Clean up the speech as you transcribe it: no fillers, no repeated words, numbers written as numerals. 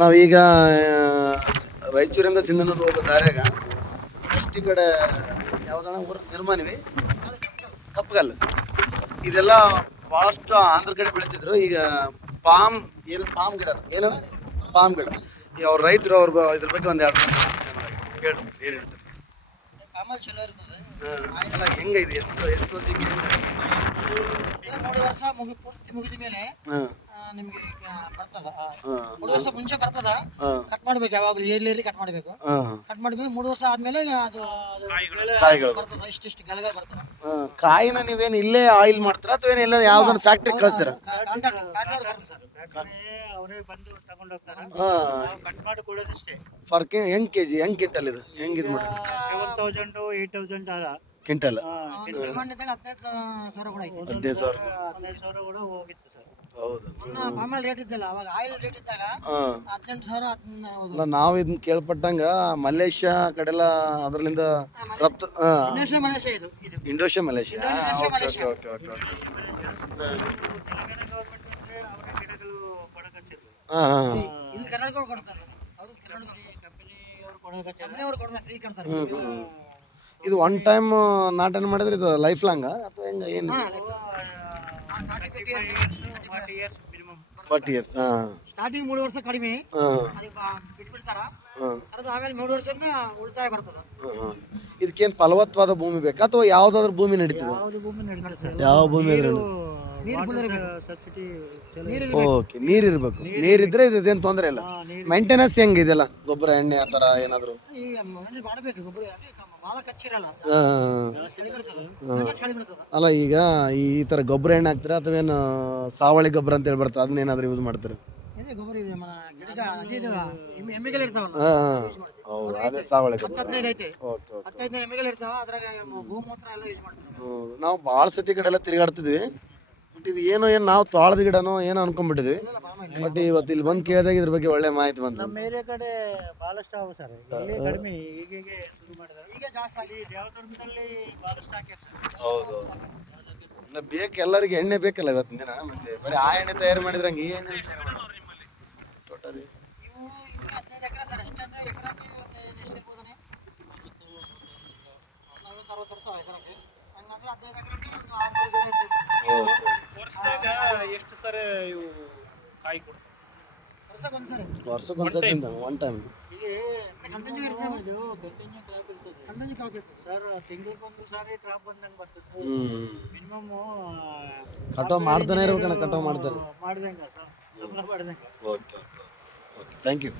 ನಾವೀಗ ರಾಯಚೂರಿಂದ ಸಿಂಧನೂರು ಹೋಗೋ ದಾರ್ಯಾಗ ಜಸ್ಟ್ ಈ ಕಡೆ ಯಾವ್ದಣ್ಣ ಊರು ನಿರ್ಮಾನಿವಿ ಕಪ್ಪಗಲ್ಲು ಇದೆಲ್ಲ ಭಾಳಷ್ಟು ಆಂಧ್ರ ಕಡೆ ಬೆಳಿತಿದ್ರು. ಈಗ ಪಾಮ್ ಏನು ಪಾಮ್ ಗಿಡ ಏನಣ್ಣ ಪಾಮ್ ಗಿಡ ಈಗ ಅವ್ರ ರೈತರು ಇದ್ರ ಬಗ್ಗೆ ಒಂದು ಎರಡು ಚೆನ್ನಾಗಿ ಹೇಳ್ರಿ ಏನು ಹೇಳ್ತಾರೆ. ಚಲೋ ಇರ್ತದೆ. ಅಲ್ಲ ಹೆಂಗ ಇದು ಎಷ್ಟು ವರ್ಷಕ್ಕೆ ಹೆಂಗ 3 ವರ್ಷ ಪೂರ್ತಿ ಮುಗಿದ ಮೇಲೆ ನಿಮ್ಗೆ ಬರ್ತದ. 3 ವರ್ಷ ಮುಂಚೆ ಬರ್ತದ. ಕಟ್ ಮಾಡ್ಬೇಕು, ಯಾವಾಗಲೂ ಏರ್ಲಿ ಕಟ್ ಮಾಡ್ಬೇಕು. ಕಟ್ ಮಾಡಿದ್ಮೇಲೆ 3 ವರ್ಷ ಆದ್ಮೇಲೆ ಅದು ಕಾಯಿಗಳು ಬರ್ತದ. ಇಷ್ಟಿಷ್ಟು ಗೆಲಗ ಬರ್ತದ. ಕಾಯಿನ ನೀವೇನು ಇಲ್ಲೇ ಆಯಿಲ್ ಮಾಡ್ತಾರ ಅಥವಾ ಏನಿಲ್ಲ ಯಾವ್ದೊಂದು ಫ್ಯಾಕ್ಟ್ರಿ ಕಳಿಸ್ತೀರ? ಅವರೇ ಬಂದು ತಗೊಂಡು ಹೋಗ್ತಾರೆ. ಕಟ್ ಮಾಡಿ ಕೊಡೋದಷ್ಟೇ. ಫಾರ್ ಹೆಂಗ್ ಕೆಜಿ ಹೆಂಗ್ ಕ್ವಿಂಟಲ್ ಇದು ಹೆಂಗ್ ಇದು ಮಾಡಿ 7,000 8,000 ಅಲ್ಲ ಕ್ವಿಂಟಲ್? 15,000 ಕೂಡ ಐತೆ. 15,000 12,000 ಕೂಡ ಹೋಗಿತ್ತು ಸರ್. ಹೌದು. ಮಾಮೂಲಿ ರೇಟ್ ಇದ್ದಲ್ಲ, ಅವಾಗ ಆಯಿಲ್ ರೇಟ್ ಇದ್ದಾಗ 18,000 ಅಲ್ಲ ನಾವು ಇದನ್ನ ಕೇಳ್ಪಟ್ಟಂಗ ಮಲೇಷ್ಯಾ ಕಡೆಲ್ಲ ಅದರಲ್ಲಿಂದ ರಫ್ತು ಮಲೇಷ್ಯಾ ಇದು Indonesia Malaysia. Indonesia, okay Malaysia. Okay okay okay ಇಲ್ಲಿ ಕರ್ನಾಟಕ ಕೊಡ್ತಾರೆ. ಅವರು ಕಂಪನಿ ಅವರು ಕೊಡ್ತಾರೆ, ಫ್ರೀ ಕೊಡ್ತಾರೆ. ಇದು ಒನ್ ಟೈಮ್ ನಾಟನ್ ಮಾಡಿದ್ರೆ ಇದು ಲೈಫ್ ಲಾಂಗ್ ಅಥವಾ ಹೆಂಗ ಏನು? 40 ಇಯರ್ಸ್. ಸ್ಟಾರ್ಟಿಂಗ್ 3 ವರ್ಷ ಕಡಿಮೆ ಬಿಟ್ಬಿಡ್ತಾರ. ಅದು ಆಮೇಲೆ 3 ವರ್ಷದಿಂದ ಉಳಿತಾಯ ಬರ್ತದ. ಇದಕ್ಕೇನು ಫಲವತ್ತಾದ ಭೂಮಿ ಬೇಕಾ ಅಥವಾ ಯಾವ್ದಾದ್ರು ಭೂಮಿ ನಡೀತದೆ? ಯಾವ ಭೂಮಿ ಓಕೆ, ನೀರಿರ್ಬೇಕು. ನೀರಿದ್ರೆ ಇದೇನು ತೊಂದರೆ ಇಲ್ಲ. ಮೇಂಟೆನೆನ್ಸ್ ಹೆಂಗಿದೆಯಲ್ಲ, ಗೊಬ್ಬರ ಎಣ್ಣೆ ಆ ಥರ ಏನಾದ್ರು? ಅಲ್ಲ ಈಗ ಈ ತರ ಗೊಬ್ಬರ ಎಣ್ಣೆ ಹಾಕ್ತೀರಾ ಅಥವಾ ಏನು ಸಾವಳಿ ಗೊಬ್ಬರ ಅಂತ ಹೇಳಿ ಬರ್ತದೆ ಅದನ್ನೇನಾದ್ರೂ ಯೂಸ್ ಮಾಡ್ತಾರೆ? ಹೌದು, ಅದೇ ಸಾವಳಿ ಗೊಬ್ಬರ. ನಾವು ಭಾಳ ಸತಿ ಕಡೆ ಎಲ್ಲ ತಿರುಗಾಡ್ತಿದ್ವಿ. ಬಟ್ ಇದು ಏನೋ ನಾವು ತಾಳದ ಗಿಡನೋ ಏನೋ ಅನ್ಕೊಂಡ್ಬಿಟ್ಟಿದ್ವಿ. ಬಟ್ ಇವತ್ತು ಇಲ್ಲಿ ಬಂದು ಕೇಳಿದಾಗ ಇದ್ರ ಬಗ್ಗೆ ಒಳ್ಳೆ ಮಾಹಿತಿ ಬಂತು. ನಮ್ಮ ಏರಿಯಾ ಕಡೆ ಬಹಳಷ್ಟು ಅವ ಸರ್. ಇಲ್ಲಿ ಕಡಿಮೆ, ಈಗ ಶುರು ಮಾಡಿದ್ದಾರೆ. ಈಗ ಜಾಸ್ತಿ ಆಗಿ ದೇವದುರ್ಗದಲ್ಲಿ ಬಹಳಷ್ಟು ಹಾಕಿರ್ತಾರೆ. ಹೌದು, ಬೇಕು ಎಲ್ಲರಿಗೆ ಎಣ್ಣೆ ಬೇಕಲ್ಲ ಇವತ್ತಿನ ದಿನ. ಮತ್ತೆ ಬರೀ ಆ ಎಣ್ಣೆ ತಯಾರು ಮಾಡಿದ್ರೆ ಹಂಗೆ ಈ ಎಣ್ಣೆ ಟೋಟಲಿ ಇವು 15 ಎಕರೆ ಸರ್. ಎಷ್ಟಂದ್ರೆ ಎಕರೆಗೆ ಒಂದು ಎಷ್ಟು ಇರ್ಬೋದಾನೆ, 40-60 ಇರ್ತಾವೆ ಎಕರೆಗೆ. ಹಂಗಂದ್ರೆ 15 ಎಕರೆಗೆ ಒಂದು 600 ಗಿಡ ಇರ್ತದೆ. ವರ್ಷದಾಗ ಎಷ್ಟು ಸರಿ ಇವು ಕಾಯಿ ಕೊಡ್ತಾರೆ? ವರ್ಷಕ್ಕೊಂದ್ಸತಿ ಒನ್ ಟೈಮ್. ಕಂಟಿನ್ಯೂ ಕ್ರಾಪ್ ಇರ್ತದೆ ಸರ್. ತಿಂಗಳಿಗೊಂದು ಸಾರಿ ಕ್ರಾಪ್ ಬಂದಂಗೆ ಬರ್ತದೆ. ಮಿನಿಮಮ್ ಕಟಾವ್ ಮಾಡ್ತಾನೆ ಇರ್ಬೇಕಣ್ಣ, ಕಟಾವ್ ಮಾಡ್ತಾರೆ. ಮಾಡ್ದಂಗೆ ಸರ್, ಸಂಬಳ ಮಾಡ್ದಂಗೆ. Okay okay okay, thank you.